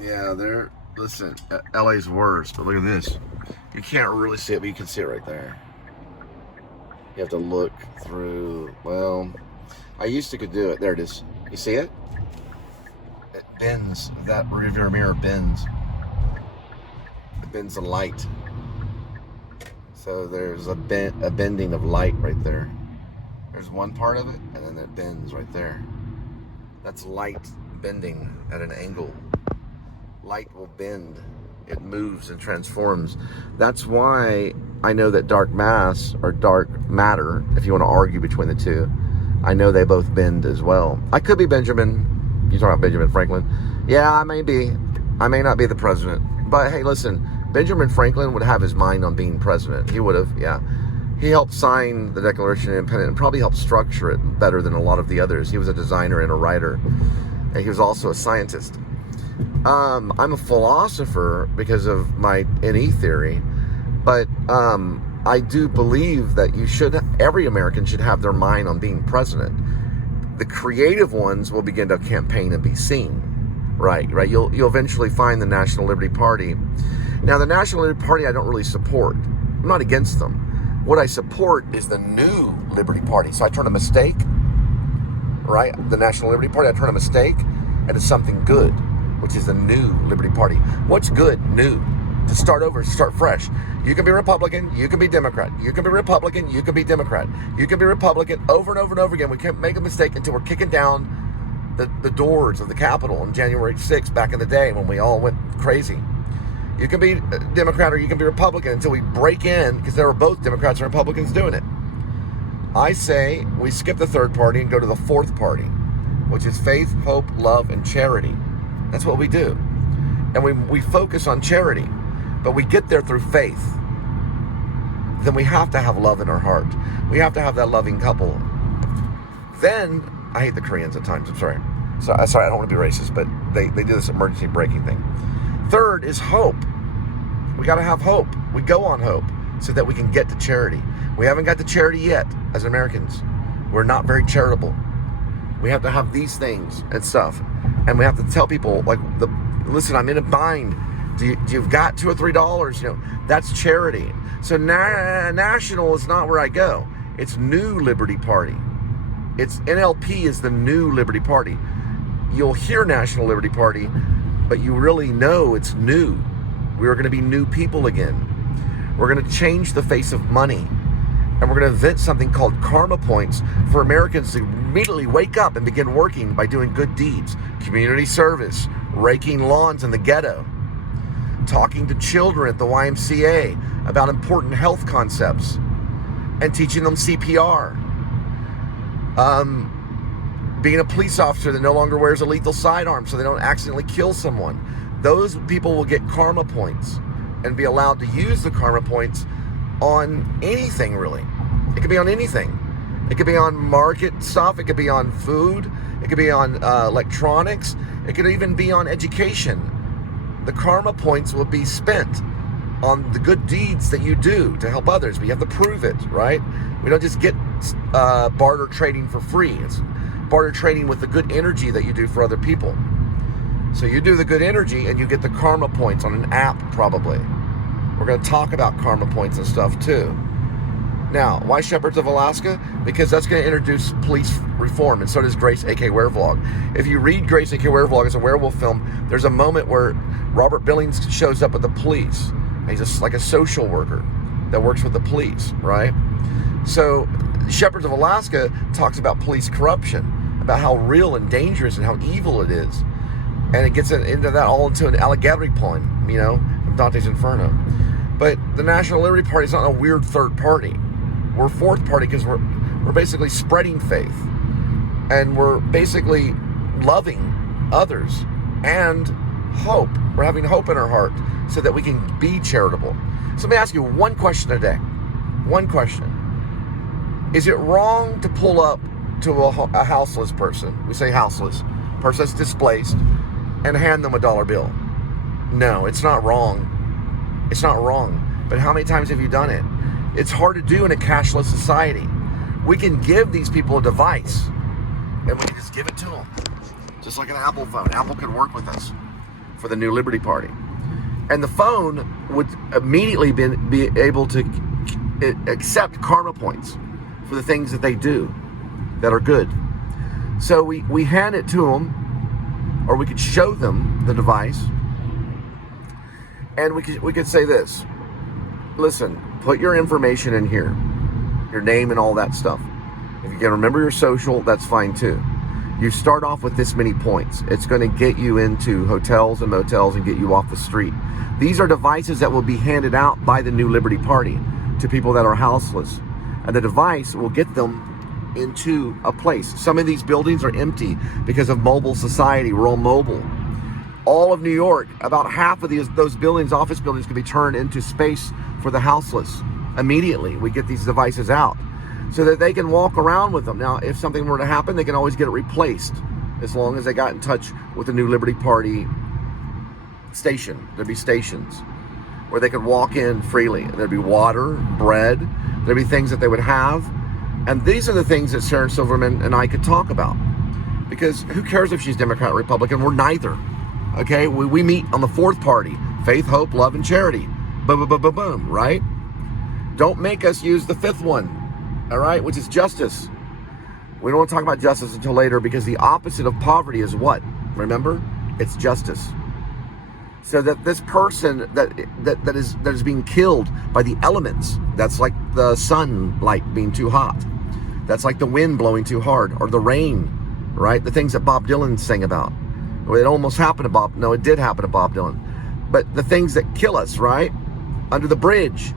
Yeah, they're, listen, LA's worse, but look at this. You can't really see it, but you can see it right there. You have to look through, well, I used to could do it. There it is. You see it? It bends, that rearview mirror bends. It bends the light. So there's a bending of light right there. There's one part of it, and then it bends right there. That's light bending at an angle. Light will bend. It moves and transforms. That's why I know that dark mass or dark matter, if you want to argue between the two, I know they both bend as well. I could be Benjamin. You talk about Benjamin Franklin. Yeah, I may be. I may not be the president. But hey, listen, Benjamin Franklin would have his mind on being president. He would have, yeah. He helped sign the Declaration of Independence and probably helped structure it better than a lot of the others. He was a designer and a writer. And he was also a scientist. I'm a philosopher because of my NE theory, but I do believe that every American should have their mind on being president. The creative ones will begin to campaign and be seen. Right. You'll eventually find the National Liberty Party. Now, the National Liberty Party I don't really support. I'm not against them. What I support is the new Liberty Party. So I turn a mistake, right? The National Liberty Party, I turn a mistake into something good, which is the new Liberty Party. What's good? New. To start over, start fresh. You can be Republican, you can be Democrat. You can be Republican, you can be Democrat. You can be Republican over and over and over again. We can't make a mistake until we're kicking down the doors of the Capitol on January 6th back in the day when we all went crazy. You can be a Democrat or you can be Republican until we break in, because there were both Democrats and Republicans doing it. I say we skip the third party and go to the fourth party, which is faith, hope, love, and charity. That's what we do. And we focus on charity, but we get there through faith. Then we have to have love in our heart. We have to have that loving couple. Then, I hate the Koreans at times, I'm sorry. Sorry, I don't want to be racist, but they do this emergency braking thing. Third is hope. We got to have hope. We go on hope so that we can get to charity. We haven't got to charity yet as Americans. We're not very charitable. We have to have these things and stuff. And we have to tell people, like, listen, I'm in a bind. You've got $2 or $3, that's charity. So national is not where I go. It's New Liberty Party. It's NLP is the New Liberty Party. You'll hear National Liberty Party, but you really know it's new. We are going to be new people again. We're going to change the face of money. And we're going to invent something called karma points for Americans to immediately wake up and begin working by doing good deeds. Community service, raking lawns in the ghetto, talking to children at the YMCA about important health concepts, and teaching them CPR. Being a police officer that no longer wears a lethal sidearm so they don't accidentally kill someone. Those people will get karma points and be allowed to use the karma points on anything, really. It could be on anything. It could be on market stuff. It could be on food. It could be on electronics. It could even be on education. The karma points will be spent on the good deeds that you do to help others, but you have to prove it, right? We don't just get barter trading for free. It's barter trading with the good energy that you do for other people. So you do the good energy and you get the karma points on an app, probably. We're going to talk about karma points and stuff too. Now, why Shepherds of Alaska? Because that's going to introduce police reform, and so does Grace A.K. Werevlog. If you read Grace A.K. Werevlog, it's a werewolf film. There's a moment where Robert Billings shows up with the police. He's just like a social worker that works with the police, right? So Shepherds of Alaska talks about police corruption, about how real and dangerous and how evil it is. And it gets into that all into an alligator pun, from Dante's Inferno. But the National Liberty Party is not a weird third party. We're fourth party because we're basically spreading faith. And we're basically loving others and hope. We're having hope in our heart so that we can be charitable. So let me ask you one question today. One question. Is it wrong to pull up to a houseless person? We say houseless. Person that's displaced, and hand them a dollar bill. No, it's not wrong. It's not wrong. But how many times have you done it? It's hard to do in a cashless society. We can give these people a device, and we can just give it to them. Just like an Apple phone. Apple can work with us. for the New Liberty Party. And the phone would immediately be able to accept karma points for the things that they do that are good. So we hand it to them, or we could show them the device, and we could say this: listen, put your information in here, your name and all that stuff. If you can remember your social, that's fine too. You start off with this many points. It's going to get you into hotels and motels and get you off the street. These are devices that will be handed out by the New Liberty Party to people that are houseless. And the device will get them into a place. Some of these buildings are empty because of mobile society. We're all mobile. All of New York, about half of those buildings, office buildings, can be turned into space for the houseless. Immediately, we get these devices out so that they can walk around with them. Now, if something were to happen, they can always get it replaced as long as they got in touch with the New Liberty Party station. There'd be stations where they could walk in freely. There'd be water, bread, there'd be things that they would have. And these are the things that Sarah Silverman and I could talk about. Because who cares if she's Democrat or Republican? We're neither. Okay? We meet on the fourth party: faith, hope, love, and charity. Boom, boom, boom, boom, boom, right? Don't make us use the fifth one. All right, which is justice. We don't want to talk about justice until later, because the opposite of poverty is what? Remember? It's justice. So that this person that is being killed by the elements, that's like the sunlight being too hot. That's like the wind blowing too hard, or the rain, right? The things that Bob Dylan sang about. It almost happened to Bob. No, it did happen to Bob Dylan. But the things that kill us, right? Under the bridge.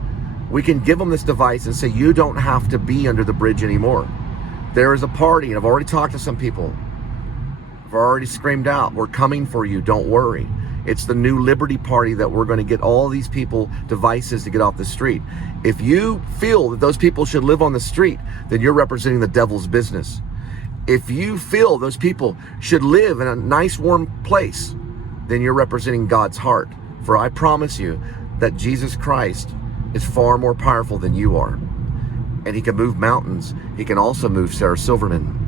We can give them this device and say, you don't have to be under the bridge anymore. There is a party, and I've already talked to some people. I've already screamed out, we're coming for you, don't worry. It's the New Liberty Party that we're going to get all these people devices to get off the street. If you feel that those people should live on the street, then you're representing the devil's business. If you feel those people should live in a nice warm place, then you're representing God's heart. For I promise you that Jesus Christ is far more powerful than you are. And he can move mountains. He can also move Sarah Silverman.